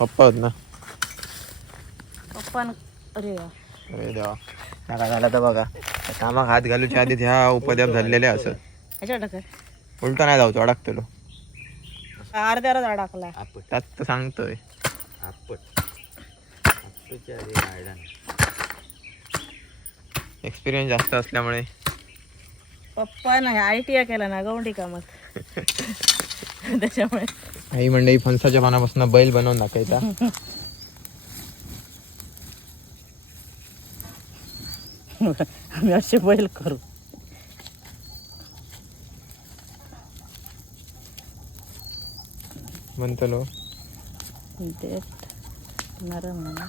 पप्पा होत ना. पप्पा अरे. अरे देवा. काय झाला तर बघा. त्या कामाक हात घालूच्या आधीच ह्या उपद्याप झालेले असत ह्याच्या टाकर उलटा नाही जाऊचो अडकतलो अर्ध्या अर्धा टाकला त्यात तर सांगतोय. एक्सपिरियन्स जास्त असल्यामुळे. पप्पा नाही आय टी आय केला ना गवंडी कामात. त्याच्यामुळे. आई मंडळी फणसाच्या पानापासून बैल बनवून दाखवायचा आम्ही असे बैल करू. म्हणतलो ते नरम म्हणा.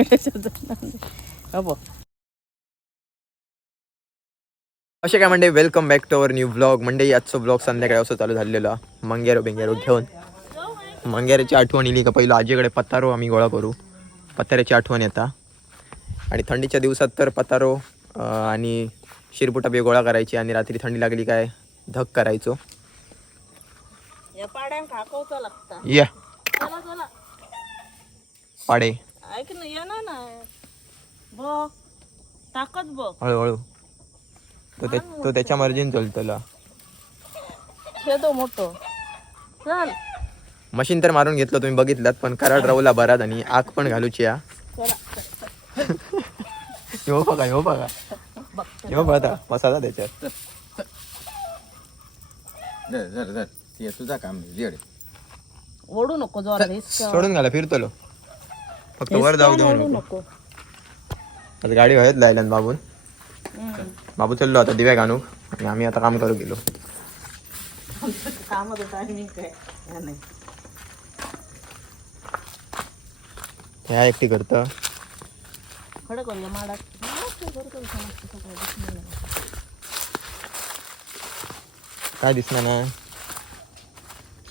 अबो असे काय म्हणजे welcome back to our new blog म्हणजे आजचो ब्लॉग संध्याकाळी असं चालू झालेला. मंगेरो बिंगेरो घेऊन. मंगेराची आठवण येईल का? पहिलं आजीकडे पतारो आम्ही गोळा करू. पताऱ्याची आठवण येता. आणि थंडीच्या दिवसात तर पतारो अं, आणि शिरपुटा बी गोळा करायची आणि रात्री थंडी लागली काय? धक करायचो. या पाडे. ऐक ना ना हळूहळू. तो त्या तो त्याच्या मर्जीन चलतला. हे तो मोठो. चल. मशीन तर मारून घेतलं तुम्ही बघितलात पण कराड राहूला बरात आणि आग पण घालूची या. चला. हो बघा हो बघा. हो बघा मसाला त्याच्यात. धर धर धर. ते तुझा काम रेड ओढू नको जोर सोडून घाला फिरतलो. फक्त वर जाऊ देऊ ओढू नको. आता गाडी हयत लायल्यान बाबून. बाबू चाललो आता दिव्या घालू आणि आम्ही आता काम करू गेलो. कामाचं टायमिंग काय? नाही. ह्या एकटी करतं खडं करूया माडात. माडात काय दिसणार नाही. काय दिसणार ना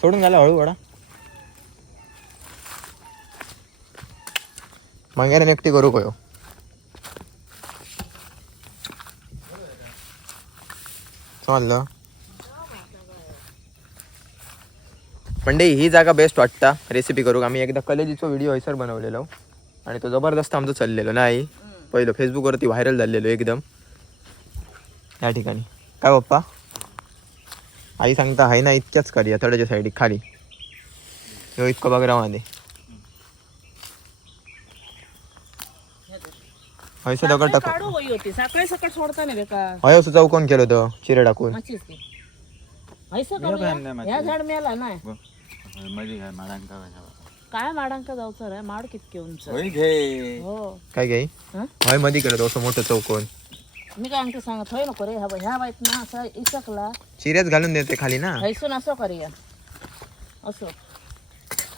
सोडून घाला हळू वडा. मंग्याने एकटी करू कयो चाललं म्हणजे ही जागा बेस्ट वाटता. रेसिपी करू. आम्ही एकदा कलेजीचा व्हिडिओ हयसर बनवलेलो. आणि तो जबरदस्त आमचा चाललेलो नाही? पहिलं फेसबुकवरती व्हायरल झालेलो एकदम. या ठिकाणी. काय पप्पा? आई सांगता हाय ना इतक्याच करूया थोड्याच्या साईडी खाली. इतकं इतकं बघरामध्ये हयसं दगड टाकू. काढू वही होती. सकाळी सकाळ सोडता नाही का? हय असं चौकोन केलं होतं? चिरे टाकून. झाड मेला काय माडांका काय माडांका जाऊचं रे? माड कितके उंच? घे. हो. काय हं? हयमध्ये केलं होतं असं मोठं चौकोन. मी काय आणखी सांगत होय नको रे? ह्या ह्या बाईत ना असं इसकला चिऱ्याच घालून देते खाली ना. हैसून असं करूया. असं.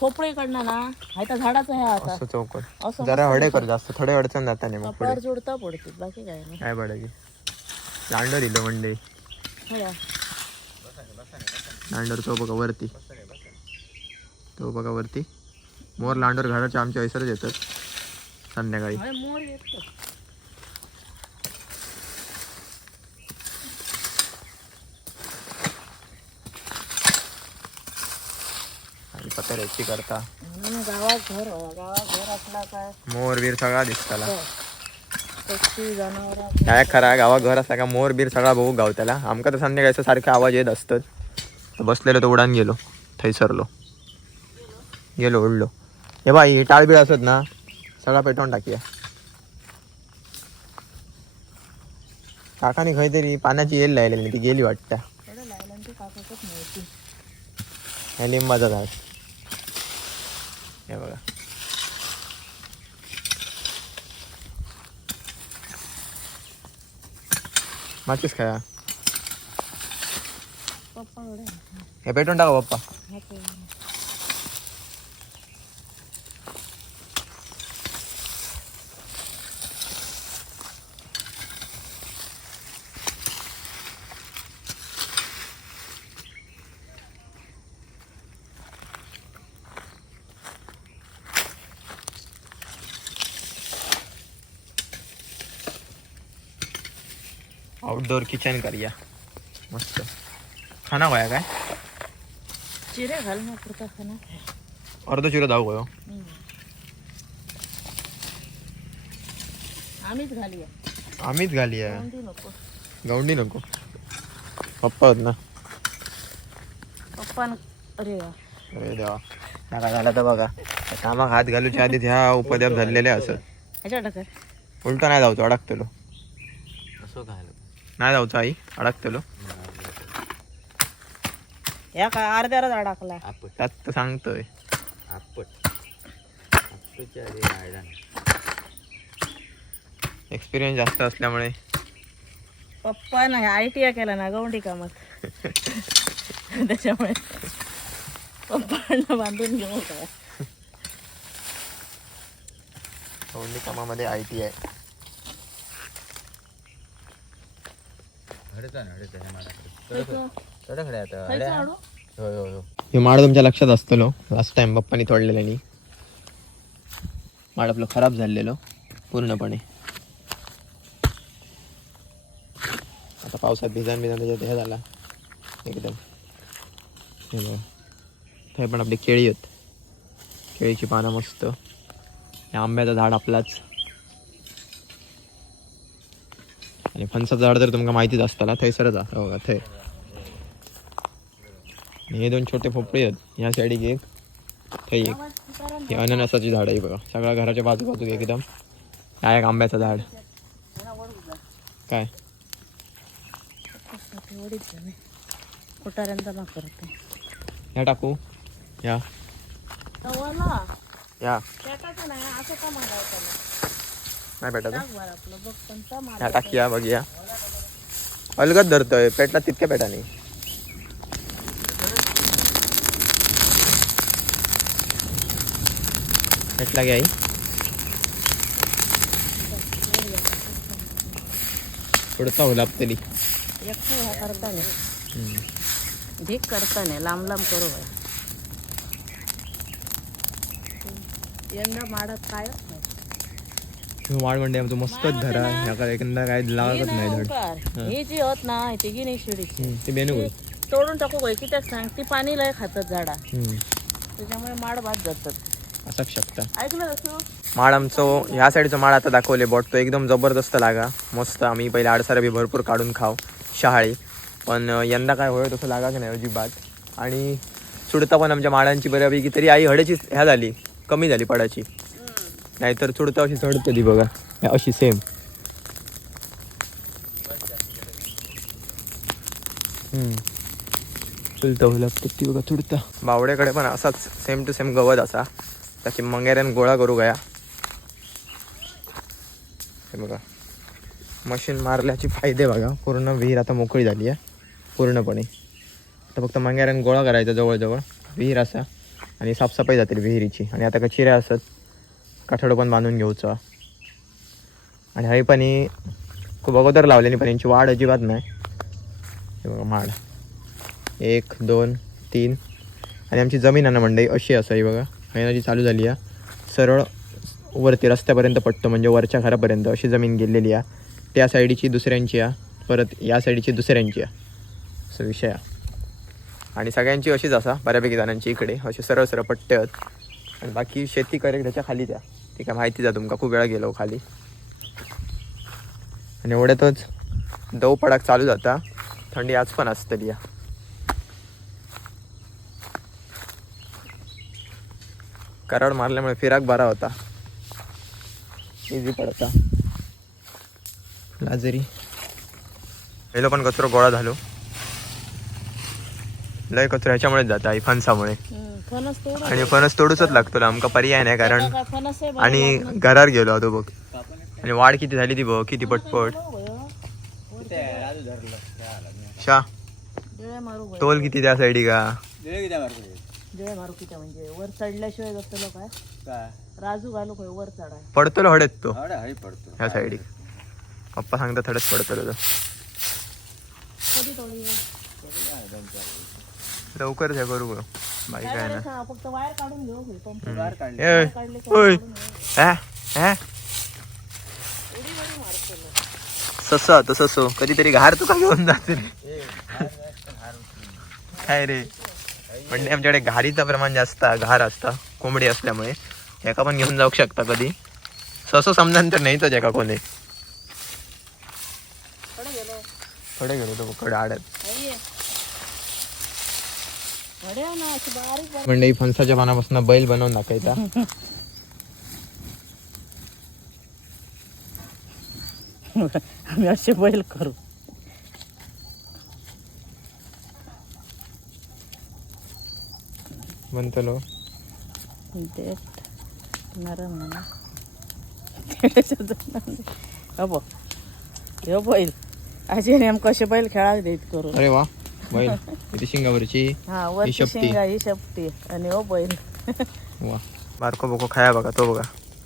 खोपळीकडनं ना? हायता झाडाचं ह्या आता. असं चौकोन. असं जरा हडे कर जास्त. थोडे अडचण जाता नाही मग पुढे. जोडता पडतील. बाकी काय नाही. काय पडायची लांडर दिलं म्हणजे. लांडर तो बघा वरती. तो बघा वरती. मोर लांडर घराच्या आमच्या हैसरच येतात. संध्याकाळी. मोर येतो पत्र्याची करता. म्हणून गावात घर होय. गावात घर असला काय? मोर बीर सगळा दिसताला. पक्षी जनावर काय खरा गावा घर असला का मोर बीर सगळा बघू गावताला आमका तर संध्याकाळचं सारखे आवाज येत असतात. बसलेलो तर उडान गेलो. थंय सरलो. गेलो उडलो. हे बाई ही टाळबीळ असत ना सगळा पेटवून टाकूया. काकाने खंय तरी पाण्याची येल लायलेली ती गेली वाटतं. थोडं लायलं ते काकाकच मिळतील हे लिंबाचा झाड हे बघा माचीस खाया पप्पाकडे हे पेटवून टाका पप्पा आउटडोर किचन करूया मस्त. खाना होया काय? चिरे घाल ना पुरता खाना. अर्ध चिरो जाऊ गयो आम्हीच घालूया. आम्हीच घाली आहे कोणती नको. गवंडी नको. पप्पा होत ना. पप्पा अरे वा. अरे देवा. नका झाला तर बघा. त्या कामाक हात घालूच्या आधी ह्या उपद्याप झालेले असत. ह्याच्या टाकर उलटा नाही जाऊचो अडकतलो. असं काय नाही जाऊचो आई अडकतलो. या का अर्ध्या अर्धा टाकला आपट. त्यात तर सांगतोय. आपट. आपटच्या आधी. एक्सपिरियन्स जास्त असल्यामुळे. पप्पा नाही आय टी आय केला ना गवंडी कामात त्याच्यामुळे पप्पांना बांधून घेऊ काय गवंडी कामामध्ये आय टी आहे हडचा ना हडचा हे. होय होय हे माड तुमच्या लक्षात असतलो लास्ट टाइम पप्पानी तोडलेल्यानी माड आपलं खराब झालेलं पूर्णपणे. आता पावसात भिजान भिजान त्याच्यात हे झाला. एकदम. हे बघा. हे पण आपली केळी आहेत. केळीची पानं मस्त. हे आंब्याचं झाड आपलाच. आणि फणसाचं झाड तर तुमका माहितीच असताना थंयसरच आहे हो बघा थंय आणि हे दोन छोटे पोपळे आहेत. ह्या साईडीक एक थंय एक. हे अननसाची झाड आहे बघा. सगळ्या घराच्या बाजू एकदम. हा एक आंब्याचं झाड. काय? ह्या टाकू. या. या. नाही नाही भेटत ह्या टाकूया बघूया अलगत धरतोय पेटला तितक्या पेटाने. पेटला गे आई. पुढचा हो तरी एकटं ह्या करताने. ढीक करताने लांब लांब करू. यंदा माडत कायच नाही वाढ म्हणजे आमचं मस्तच धरा ह्या एकंदा काय लागत नाही धड. ही. जी होत ना ती गी नाही शिडीची हम्म, ते बेनू तोडून टाकू बाई कित्याक सांग? ती पाणी लय खातात झाडा. त्याच्यामुळे माड बाद जातात. असंच शकता. ऐकलं असं माड आमचं ह्या साईडचं माड आता दाखवले बट तो एकदम जबरदस्त लागा. मस्त आम्ही पहिले आडसारा बी भरपूर काढून खाऊ शहाळी. पण यंदा काय होय तसं लागा की नाही अजिबात. आणि चुडता पण आमच्या माडांची बऱ्यापैकी तरी आई हड्याची ह्या झाली कमी झाली पडाची. नाहीतर चुडता अशी चढत ती बघा. अशी सेम चुलता होला ती बघा चुडता बावड्याकडे पण असाच सेम टू सेम गवत असा. त्याची मंगेऱ्यान गोळा करू गया. हे बघा. मशीन मारल्याचे फायदे बघा. पूर्ण विहीर आता मोकळी झाली आहे. पूर्णपणे. आता फक्त मंगेऱ्यान गोळा करायचा जवळजवळ. विहीर असा. आणि साफसफाई जातील विहिरीची. आणि आता का चिऱ्या असत. काठडं पण बांधून घेऊचा. आणि हे पण खूप अगोदर लावलेली पण यांची वाढ अजिबात नाही. हे बघा माड एक दोन तीन. आणि आमची जमीन आहे ना मंडई अशी असं ही बघा. महिना चालू झाली आहे. सरळ वरती रस्त्यापर्यंत पडतो म्हणजे वरच्या घरापर्यंत अशी जमीन गेलेली आहे. त्या साईडची दुसऱ्यांची आहे. परत या साईडची दुसऱ्यांची आहे. असं विषय आहे. आणि सगळ्यांची अशीच असा बऱ्यापैकी जणांची इकडे. असे सरळ सरळ पट्टे आहेत. आणि बाकी शेती करेल त्याच्याखाली त्या. ठीक आहे माहिती आहे तुमका. खूप वेळा गेलो खाली. आणि एवढ्यातच दव पडाक चालू जाता. थंडी आज पण असतली या. कराड मारल्यामुळे फिराक बरा होता. इझी पडता. लाजरी. पहिलं पण कचरो गोळा झालो. लय कचरो ह्याच्यामुळेच जाता आई फणसामुळे. फणस तोडू आणि फणस तोडूचच लागतो आमका पर्याय नाही कारण फणस आहे आणि घरात गेलो होतो बघ. आणि वाढ किती झाली ती बघ किती पटपट. हो. शा. टोल किती त्या साईडी का डोळे मारू किती म्हणजे वर चढल्याशिवाय जसं लोक आहे. राजू घालू काय वर चढाय पडतो हडत तो. ह्या साईडी पप्पा सांगता थडच पडतो तो. कधी तोडी लवकर हे करू गं. बाई काय ना फक्त वायर काढून घेऊ हे पंप बाहेर काढले. ए, काढले की? ओय. हा? हा? ससं आता ससो. कधीतरी घार तुका घेऊन जाते. रे काय रे? म्हणजे आमच्याकडे घारीचं प्रमाण जास्त घार असता कोंबडी असल्यामुळे. एका पण घेऊन जाऊ शकता कधी. ससं समजान तर नाही तर एका कोणी? कडे गेलो. तो कडे आडत. बारीक म्हणजे फणसाच्या पानापासून बैल बनवून टाकायचा आम्ही असे बैल करू. म्हणतलो ते नरम म्हणा अबो ह्यो बैल. असे नेमकं असे बैल खेळायला देत करून. अरे वा. बैल किती शिंगावरची? हा वरची शेपटी. शिंगा ही शेपटी आणि बैल. वा. बारको बोको खाया बघा तो बघा.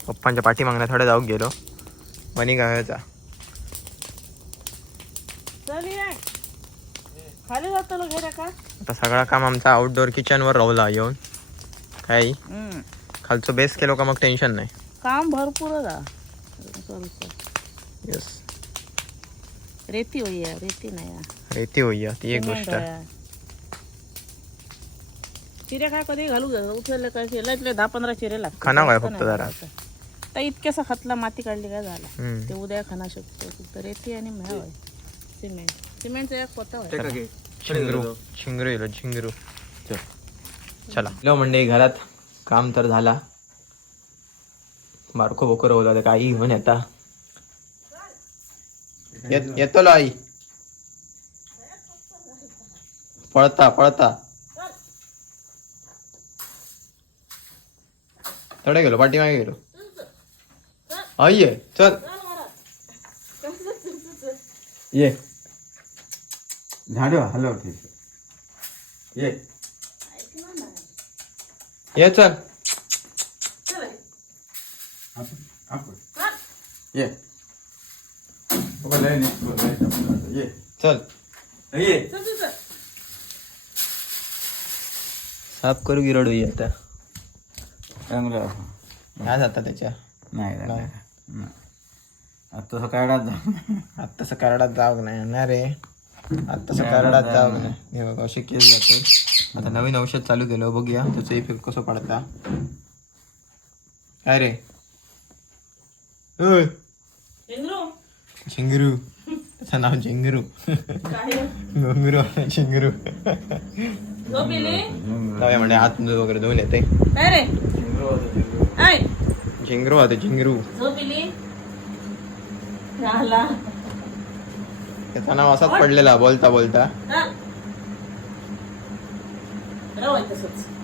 पप्पांच्या पाठी मागण्या थोड्या जाऊ गेलो. मनी गावाचा. चल ये. खाली जातो घे का आता. सगळा काम आमचा आउटडोर किचनवर राहला येऊन. काही? खालचं बेस केलो का मग टेन्शन नाही. काम भरपूर जा चल चल. येस रेती होई आहे, रेती नाही आहे. रेती होईया ती एक गोष्ट. आहे. चिरे काय कधी घालू उचलले काय केलं इथले दहा पंधरा चिरे लागतात. खानावं आहे फक्त जरा. तर इतक्यासा खतला माती काढली काय झाला? हम्म. ते उद्या खाना शकतो फक्त रेती आणि म्याव आहे सिमेंट. सिमेंटचा एक पोता आहे झिंगरू झिंगरू येलो झिंगरू चला. लो म्हणजे घरात काम तर झाला. बारको बोको रवला तर काही घेऊन येता. येत- लो आई. पळता पळता. तडे गेलो पाठीमागे गेलो. आई ये चल. ये. झाडू हलव ये. ये चल. ये. ये चल. ये. साफ करू गिरडू ये आता चांगलं. काय जाता त्याच्या? नाही नाही, नाही. आता सकाळात जा आत्ता सकाळात जाऊ नाही. ना रे. आत्ता सकाळात जाऊ नाही. हे बघा असे केस जातो आता नवीन औषध चालू केलं बघूया. त्याचं इफेक्ट कसं पडता. काय रे? ओय, झिंगरू त्याचं नाव झिंगरू घुंगरू आणि झिंगरू जाऊया म्हणजे हात वगैरे धुवून येते झिंगरू होते झिंगरू त्याचं नाव असाच पडलेला बोलता बोलता तसंच